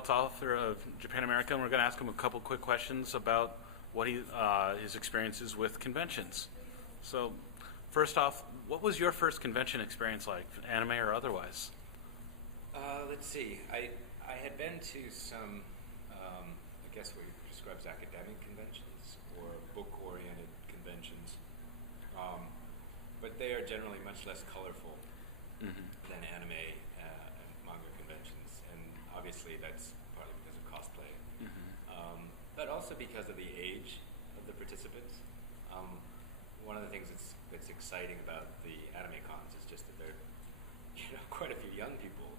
Kelts, author of Japanamerica, and we're going to ask him a couple quick questions about what his experiences with conventions. So, first off, what was your first convention experience like, anime or otherwise? Let's see. I had been to some, I guess what you describe as academic conventions or book-oriented conventions, but they are generally much less colorful than anime and manga conventions, and obviously that's partly because of cosplay, but also because of the age of the participants. One of the things that's exciting about the AnimeCons is just that there are quite a few young people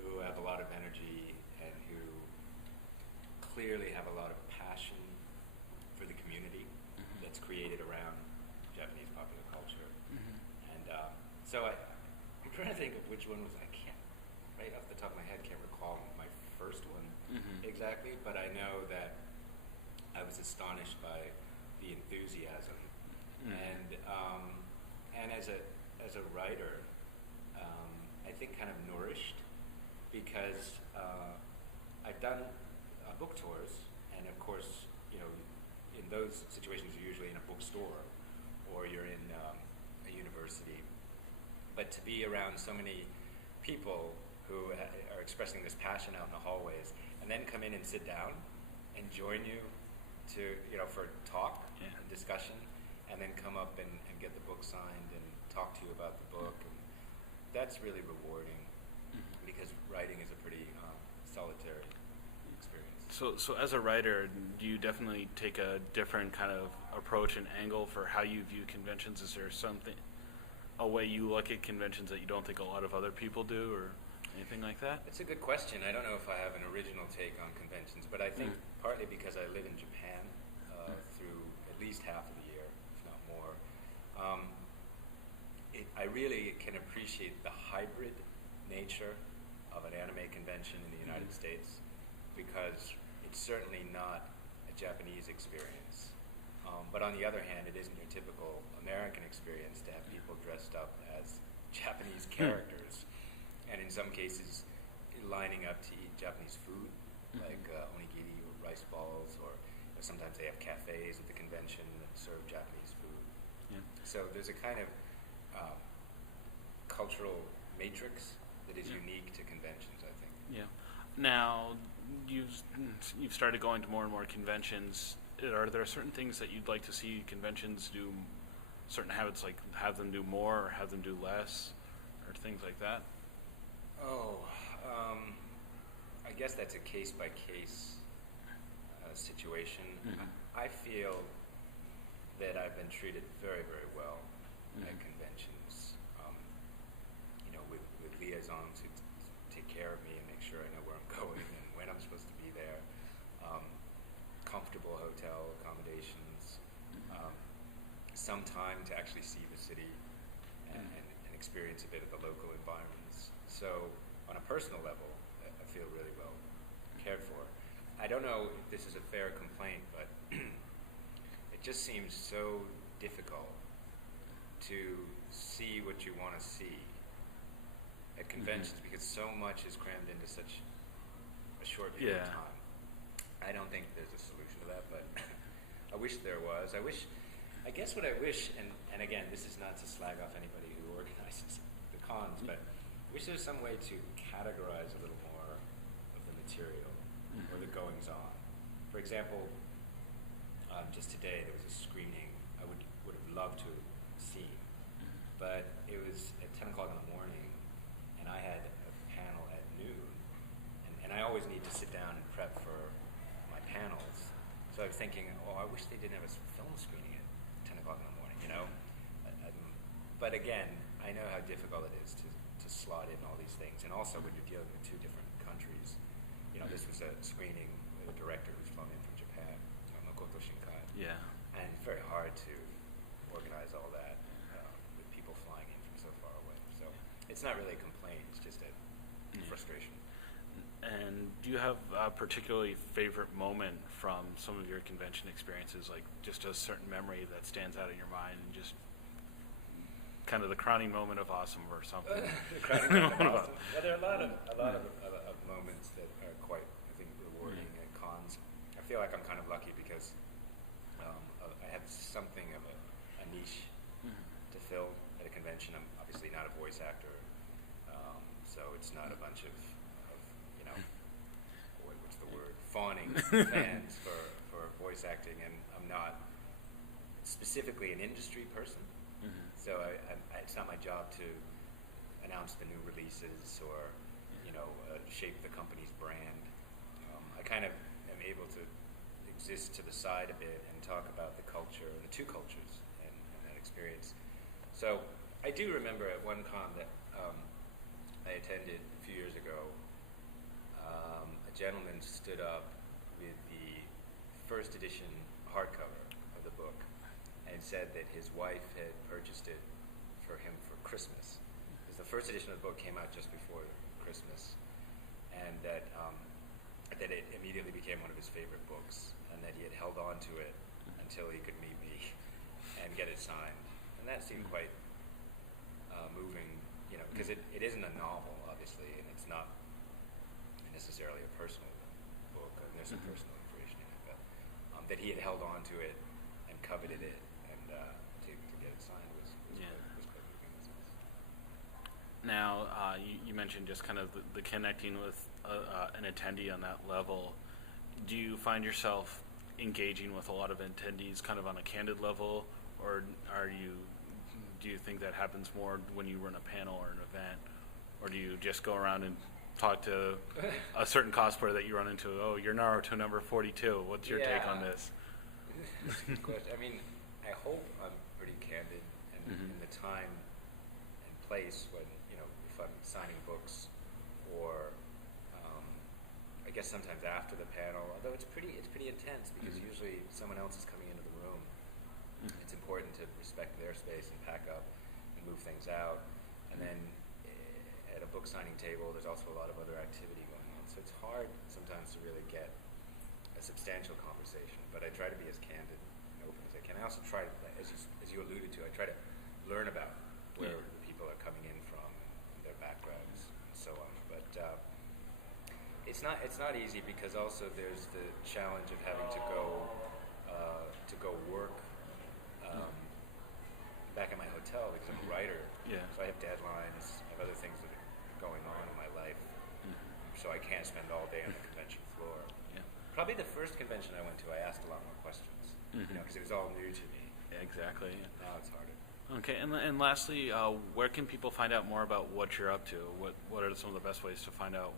who have a lot of energy and who clearly have a lot of passion for the community that's created around Japanese popular culture. And so I'm trying to think of which one was, I can't, right off the top of my head, can't recall my first one exactly, but I know that I was astonished by the enthusiasm. And as a writer, I think kind of nourished, because I've done book tours, and of course, in those situations you're usually in a bookstore or you're in a university. But to be around so many people who are expressing this passion out in the hallways, and then come in and sit down and join you to for talk and discussion, and then come up and get the book signed and talk to you about the book, and that's really rewarding, because writing is a pretty solitary experience. So as a writer, do you definitely take a different kind of approach and angle for how you view conventions? Is there a way you look at conventions that you don't think a lot of other people do, or anything like that? It's a good question. I don't know if I have an original take on conventions, but I think partly because I live in Japan through at least half of the year, if not more, I really can appreciate the hybrid nature of an anime convention in the United States, because it's certainly not a Japanese experience. But on the other hand, it isn't your typical American experience to have people dressed up as Japanese characters, and in some cases lining up to eat Japanese food, like onigiri or rice balls, or sometimes they have cafes at the convention that serve Japanese food. So there's a kind of cultural matrix that is unique to conventions, I think. Yeah. Now, you've started going to more and more conventions. Are there certain things that you'd like to see conventions do, certain habits, like have them do more or have them do less, or things like that? I guess that's a case-by-case situation. I feel that I've been treated very, very well at conventions. With liaisons who take care of me and make sure I know where I'm going and when I'm supposed to be there. Comfortable hotel accommodations. Some time to actually see the city and experience a bit of the local environments. So on a personal level, I feel really well cared for. I don't know if this is a fair complaint, but it just seems so difficult to see what you want to see at conventions, because so much is crammed into such a short period of time. I don't think there's a solution to that, but I wish there was. I guess what I wish, and again, this is not to slag off anybody who organizes the cons, but I wish there was some way to categorize a little more of the material or the goings on. For example, just today there was a screening I would have loved to have seen, but it was at 10 o'clock in the morning, and I had a panel at noon, and I always need to sit down and prep for my panels. So I was thinking, I wish they didn't have a film screening at 10 o'clock in the morning, But again, I know how difficult it is to slot in all these things, and also when you're dealing with two different countries. This was a screening with a director who's flown in from Japan, Makoto Shinkai. Yeah. And it's very hard to organize all that with people flying in from so far away. So it's not really a complaint, it's just a frustration. And do you have a particularly favorite moment from some of your convention experiences, like just a certain memory that stands out in your mind, and just kind of the crowning moment of awesome or something? The crowning moment of awesome. Well, there are a lot of moments that are quite, I think, feel like I'm kind of lucky because I have something of a niche to fill at a convention. I'm obviously not a voice actor, so it's not a bunch of what's the word, fawning fans for voice acting, and I'm not specifically an industry person. So it's not my job to announce the new releases or shape the company's brand. I kind of am able to exist to the side a bit and talk about the culture, the two cultures, and that experience. So I do remember at one con that I attended a few years ago, a gentleman stood up with the first edition hardcover of the book and said that his wife had purchased it for him for Christmas. Because the first edition of the book came out just before Christmas, and that it immediately became one of his favorite books, and that he had held on to it until he could meet me and get it signed. And that seemed quite moving, because it isn't a novel, obviously, and it's not necessarily a personal book. There's some personal information in it, but that he had held on to it and coveted it, and to get it signed was quite moving. Now, you mentioned just kind of the connecting with an attendee on that level. Do you find yourself engaging with a lot of attendees kind of on a candid level, or do you think that happens more when you run a panel or an event, or do you just go around and talk to a certain cosplayer that you run into? Oh, you're Naruto number 42. What's your take on this? That's a good question. I mean, I hope I'm pretty candid, and in the time and place when, if I'm signing books, or I guess sometimes after the panel, although it's pretty intense because usually someone else is coming into the room. It's important to respect their space and pack up and move things out. And then at a book signing table, there's also a lot of other activity going on. So it's hard sometimes to really get a substantial conversation, but I try to be as candid and open as I can. I also try, as you alluded to, I try to learn about where the people are coming in from and their backgrounds and so on. But it's not easy because also there's the challenge of having to go work back at my hotel because I'm a writer. So I have deadlines, I have other things that are going on in my life. So I can't spend all day on the convention floor. Probably the first convention I went to, I asked a lot more questions, because it was all new to me. Exactly. Now it's harder. Okay, and lastly, where can people find out more about what you're up to? What are some of the best ways to find out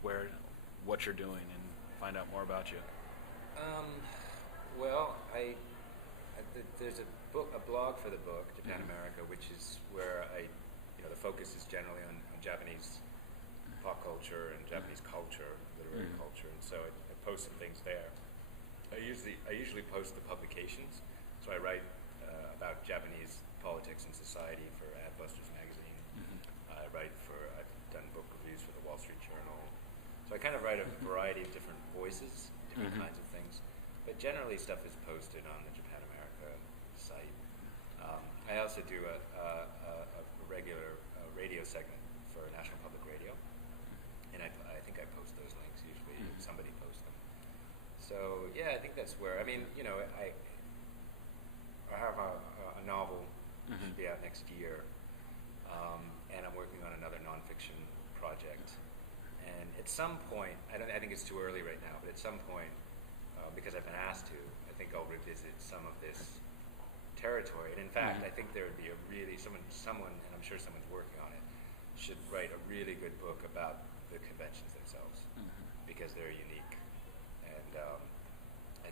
what you're doing and find out more about you? Well, there's a blog for the book, Japanamerica, which is where the focus is generally on Japanese pop culture and Japanese culture, literary culture, and so I post some things there. I usually post the publications, so I write about Japanese politics and society for Adbusters magazine. I've done book reviews for the Wall Street Journal, so I kind of write a variety of different voices, different kinds of things, but generally stuff is posted on the Japanamerica site. I also do a regular radio segment for National Public Radio, and I think I post those links usually. Somebody posts them. So yeah, I think that's where. I mean, I have a novel should be out next year, and I'm working on another nonfiction project. And at some point, I think it's too early right now, but at some point, because I've been asked to, I think I'll revisit some of this territory. And in fact, I think there would be someone, and I'm sure someone's working on it, should write a really good book about the conventions themselves, because they're unique. And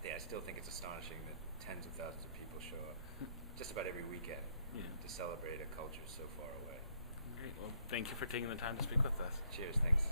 I still think it's astonishing that tens of thousands of people show up just about every weekend to celebrate a culture so far away. Great. Well, thank you for taking the time to speak with us. Cheers. Thanks.